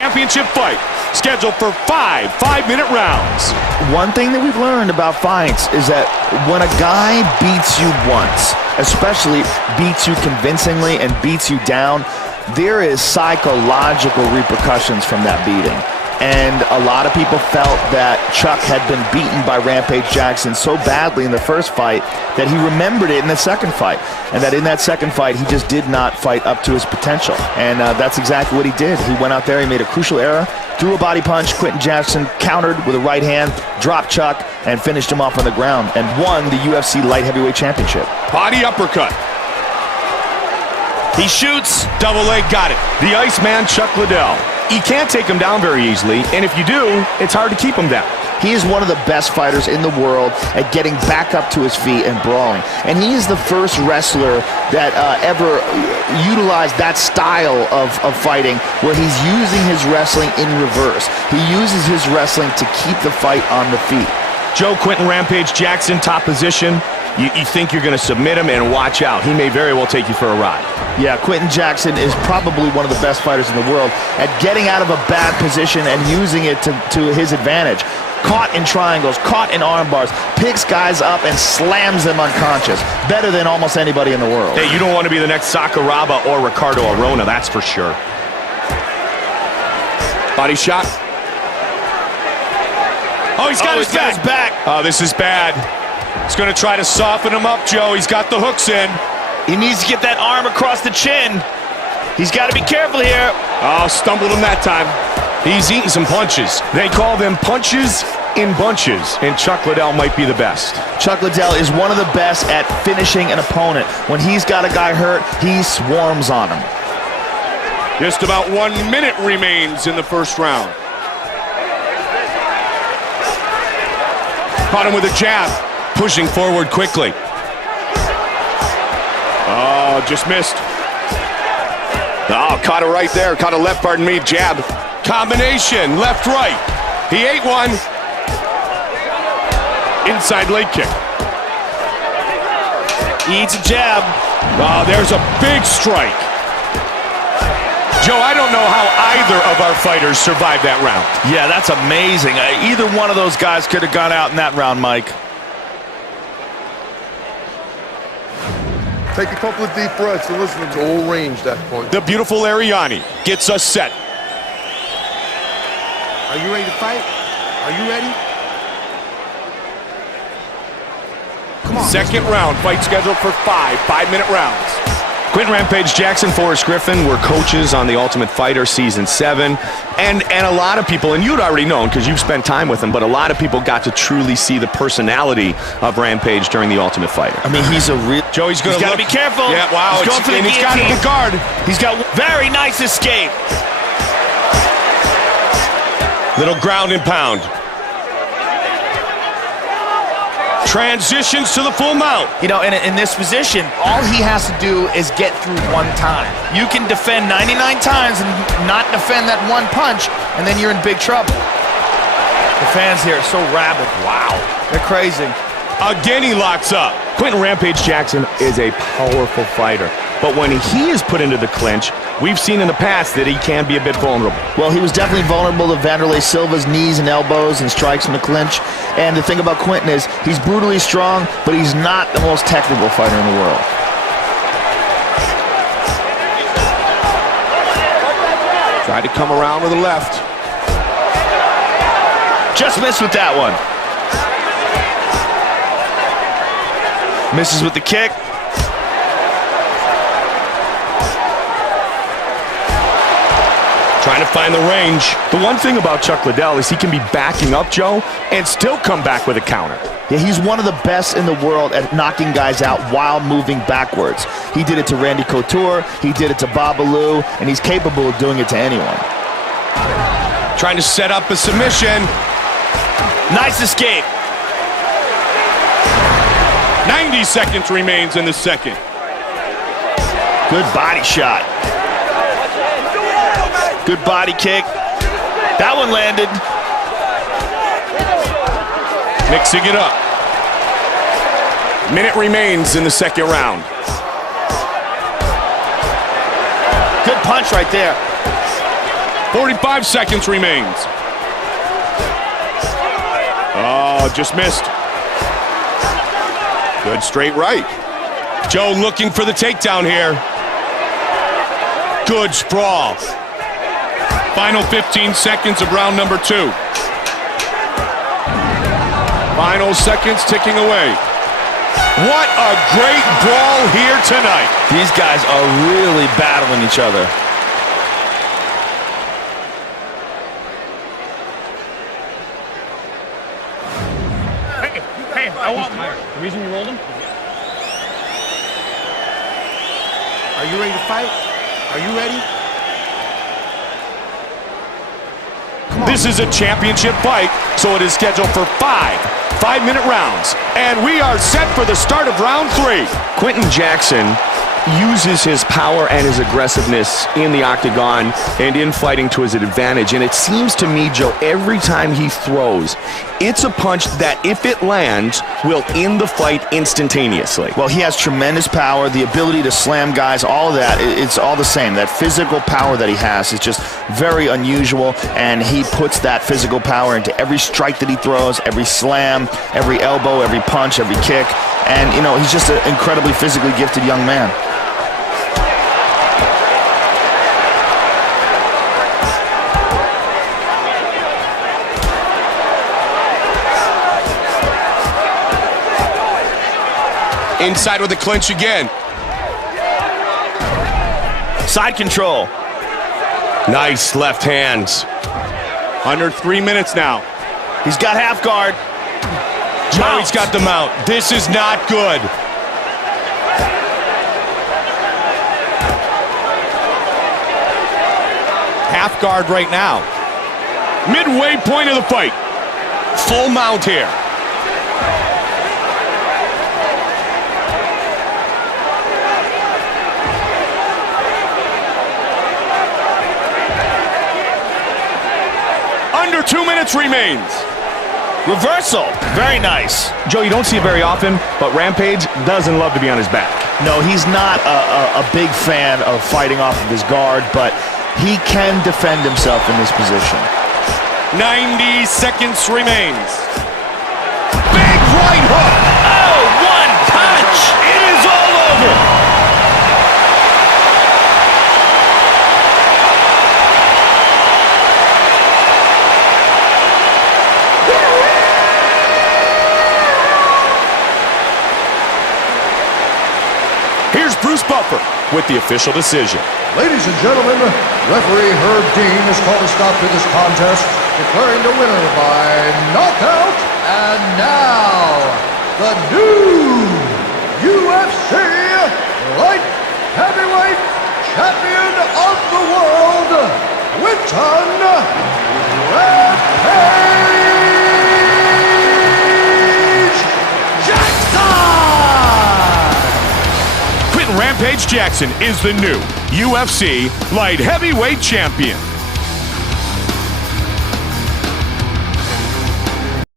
Championship fight scheduled for 5 5-minute rounds. One thing that we've learned about fights is that when a guy beats you once, especially beats you convincingly and beats you down, there is psychological repercussions from that beating. And a lot of people felt that Chuck had been beaten by Rampage Jackson so badly in the first fight that he remembered it in the second fight. And that in that second fight, he just did not fight up to his potential. And that's exactly what he did. He went out there, he made a crucial error, threw a body punch. Quentin Jackson countered with a right hand, dropped Chuck, and finished him off on the ground and won the UFC light heavyweight championship. Body uppercut. He shoots. Double leg, got it. The Iceman, Chuck Liddell. You can't take him down very easily, and if you do, it's hard to keep him down. He is one of the best fighters in the world at getting back up to his feet and brawling. And he is the first wrestler that ever utilized that style of fighting where he's using his wrestling in reverse. He uses his wrestling to keep the fight on the feet. Joe, Quentin Rampage Jackson, top position. You think you're going to submit him, and watch out. He may very well take you for a ride. Yeah, Quentin Jackson is probably one of the best fighters in the world at getting out of a bad position and using it to his advantage. Caught in triangles, caught in arm bars, picks guys up and slams them unconscious. Better than almost anybody in the world. Hey, you don't want to be the next Sakuraba or Ricardo Arona, that's for sure. Body shot. Oh, he's got his back. Oh, this is bad. He's going to try to soften him up, Joe. He's got the hooks in. He needs to get that arm across the chin. He's got to be careful here. Oh, stumbled him that time. He's eating some punches. They call them punches in bunches, and Chuck Liddell might be the best. Chuck Liddell is one of the best at finishing an opponent. When he's got a guy hurt, he swarms on him. Just about 1 minute remains in the first round. Caught him with a jab. Pushing forward quickly. Oh, just missed. Oh, caught it right there. Caught a left, pardon me, jab. Combination, left, right. He ate one. Inside leg kick. He eats a jab. Oh, there's a big strike. Joe, I don't know how either of our fighters survived that round. Yeah, that's amazing. Either one of those guys could have gone out in that round, Mike. Take a couple of deep breaths and listen to all range that point. The beautiful Ariani gets us set. Are you ready to fight? Are you ready? Come on. Second round, fight scheduled for 5 5-minute rounds. Quentin Rampage Jackson, Forrest Griffin were coaches on The Ultimate Fighter Season 7. And a lot of people, and you'd already known because you've spent time with him, but a lot of people got to truly see the personality of Rampage during The Ultimate Fighter. I mean, he's a real... Joey's going to got to be careful. Yeah, wow. He's going for the he's got guillotine. the guard. He's got very nice escape. Little ground and pound. Transitions to the full mount. You know, in this position, all he has to do is get through one time. You can defend 99 times and not defend that one punch, and then you're in big trouble. The fans here are so rabid. Wow. They're crazy. Again, he locks up. Quentin Rampage Jackson is a powerful fighter, but when he is put into the clinch, we've seen in the past that he can be a bit vulnerable. Well, he was definitely vulnerable to Wanderlei Silva's knees and elbows and strikes in the clinch. And the thing about Quentin is he's brutally strong, but he's not the most technical fighter in the world. Tried to come around with the left. Just missed with that one. Misses with the kick. Trying to find the range. The one thing about Chuck Liddell is he can be backing up, Joe, and still come back with a counter. Yeah, he's one of the best in the world at knocking guys out while moving backwards. He did it to Randy Couture, he did it to Babalu, and he's capable of doing it to anyone. Trying to set up a submission. Nice escape. 90 seconds remains in the second. Good body shot. Good body kick. That one landed. Mixing it up. Minute remains in the second round. Good punch right there. 45 seconds remains. Oh, just missed. Good straight right. Joe looking for the takedown here. Good sprawl. Final 15 seconds of round number 2. Final seconds ticking away. What a great brawl here tonight. These guys are really battling each other. Hey, I want more. The reason you rolled him? Are you ready to fight? Are you ready? This is a championship fight, so it is scheduled for 5-minute rounds. And we are set for the start of round 3. Quentin Jackson uses his power and his aggressiveness in the octagon and in fighting to his advantage. And it seems to me, Joe, every time he throws, it's a punch that, if it lands, will end the fight instantaneously. Well, he has tremendous power, the ability to slam guys, all of that. It's all the same. That physical power that he has is just very unusual, and he puts that physical power into every strike that he throws, every slam, every elbow, every punch, every kick. And, you know, he's just an incredibly physically gifted young man. Inside with the clinch again. Side control. Nice left hands. Under 3 minutes now. He's got half guard. Joey's got the mount. This is not good. Half guard right now. Midway point of the fight. Full mount here. Under 2 minutes remains. Reversal. Very nice. Joe, you don't see it very often, but Rampage doesn't love to be on his back. No, he's not a big fan of fighting off of his guard, but he can defend himself in this position. 90 seconds remains. Big right hook. Oh, one punch. It is all over. Here's Bruce Buffer with the official decision. Ladies and gentlemen, referee Herb Dean has called a stop to this contest, declaring the winner by knockout. And now, the new UFC light heavyweight champion of the world, Quentin Rampage Jackson! Rampage Jackson is the new UFC light heavyweight champion.